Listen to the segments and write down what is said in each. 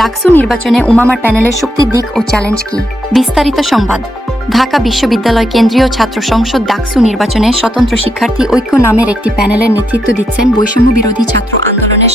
ডাকসু নির্বাচনে উমামার প্যানেলের শক্তির দিক ও চ্যালেঞ্জ কি? বিস্তারিত সংবাদ। ঢাকা বিশ্ববিদ্যালয় কেন্দ্রীয় ছাত্র সংসদ ডাকসু নির্বাচনে স্বতন্ত্র শিক্ষার্থী ঐক্য নামের একটি প্যানেলের নেতৃত্ব দিচ্ছেন বৈষম্য বিরোধী ছাত্র আন্দোলনের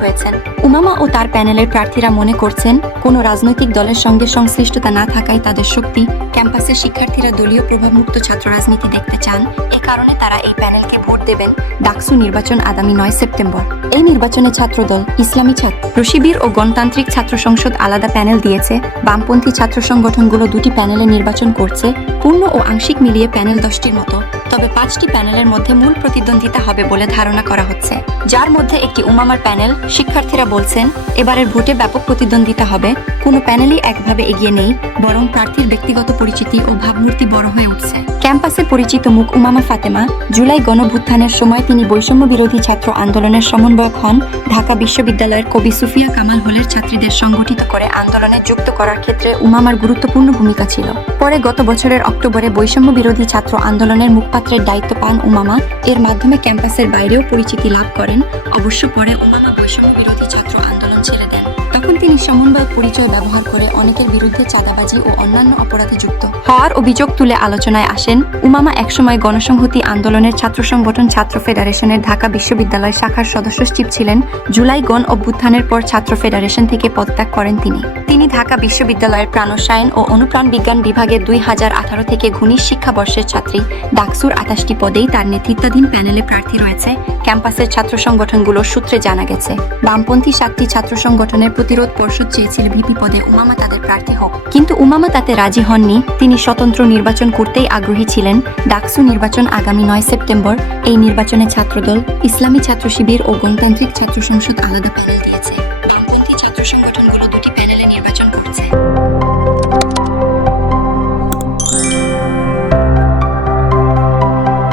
হয়েছেন। উমামা ও তার প্যানেলের প্রার্থীরা মনে করছেন, কোনো রাজনৈতিক দলের সঙ্গে সংশ্লিষ্টতা না থাকায় তাদের শক্তি। ক্যাম্পাসের শিক্ষার্থীরা দলীয় প্রভাবমুক্ত ছাত্র রাজনীতি দেখতে চান। এ কারণে তারা এই প্যানেলকে ভোট দেবেন। ডাকসু নির্বাচন আগামী নয় সেপ্টেম্বর। এই নির্বাচনে ছাত্রদল, ইসলামী ছাত্র, রশিবির ও গণতান্ত্রিক ছাত্র সংসদ আলাদা প্যানেল দিয়েছে। বামপন্থী ছাত্র সংগঠনগুলো দুটি প্যানেলে নির্বাচন করছে। পূর্ণ ও আংশিক মিলিয়ে প্যানেল দশটির মতো। তবে পাঁচটি প্যানেলের মধ্যে মূল প্রতিদ্বন্দ্বিতা হবে বলে ধারণা করা হচ্ছে। যার মধ্যে একটি উমামার প্যানেল, শিক্ষার্থীরা বলছেন, এবারের ভোটে ব্যাপক প্রতিদ্বন্দ্বিতা হবে। কোনো প্যানেলই একভাবে এগিয়ে নেই, বরং প্রার্থীর ব্যক্তিগত পরিচিতি ও ভাবমূর্তি বড় হয়ে উঠছে। ক্যাম্পাসে পরিচিত মুখ উমামা ফাতেমা, জুলাই গণভুত্থানের সময় তিনি বৈষম্য বিরোধী ছাত্র আন্দোলনের সমন্বয়ক হন ঢাকা বিশ্ববিদ্যালয়ের কবি সুফিয়া কামাল হলের ছাত্রীদের সংগঠিত করে আন্দোলনে যুক্ত করার ক্ষেত্রে উমামার গুরুত্বপূর্ণ ভূমিকা ছিল। পরে গত বছরের অক্টোবরে বৈষম্য বিরোধী ছাত্র আন্দোলনের মুখপাত্রের দায়িত্ব পান উমামা। এর মাধ্যমে ক্যাম্পাসের বাইরেও পরিচিতি লাভ করেন। অবশ্য পরে উমামা বৈষম্য বিরোধী তিনি সমন্বয় পরিচয় ব্যবহার করে অনেকের বিরুদ্ধে চাঁদাবাজি ও অন্যান্য অপরাধে যুক্ত। হওয়ার অভিযোগ তুলে আলোচনায় আসেন উমামা একসময় গণসংহতি আন্দোলনের ছাত্র সংগঠন ছাত্র ফেডারেশনের ঢাকা বিশ্ববিদ্যালয় শাখার সদস্য সচিব ছিলেন। জুলাই গণ অভ্যুত্থানের পর ছাত্র ফেডারেশন থেকে পদত্যাগ করেন তিনি। তিনি ঢাকা বিশ্ববিদ্যালয়ের প্রাণসায়ন ও অনুপ্রাণ বিজ্ঞান বিভাগে দুই হাজার আঠারো থেকে ঘনিষ্ঠ শিক্ষাবর্ষের ছাত্রী ডাকসুর আঠাশটি পদেই তার নেতৃত্বাধীন প্যানেলে প্রার্থী রয়েছে। ক্যাম্পাসের ছাত্র সংগঠনগুলোর সূত্রে জানা গেছে, বামপন্থী সাতটি ছাত্র সংগঠনের প্রতিরোধ পর্ষদ চেয়েছিল ভিপি পদে উমামা তাদের প্রার্থী হোক। কিন্তু উমামা তাতে রাজি হননি। তিনি স্বতন্ত্র নির্বাচন করতেই আগ্রহী ছিলেন। ডাকসু নির্বাচন আগামী নয় সেপ্টেম্বর। এই নির্বাচনে ছাত্রদল, ইসলামী ছাত্র শিবির ও গণতান্ত্রিক ছাত্র সংসদ আলাদা প্যানেল দিয়েছে।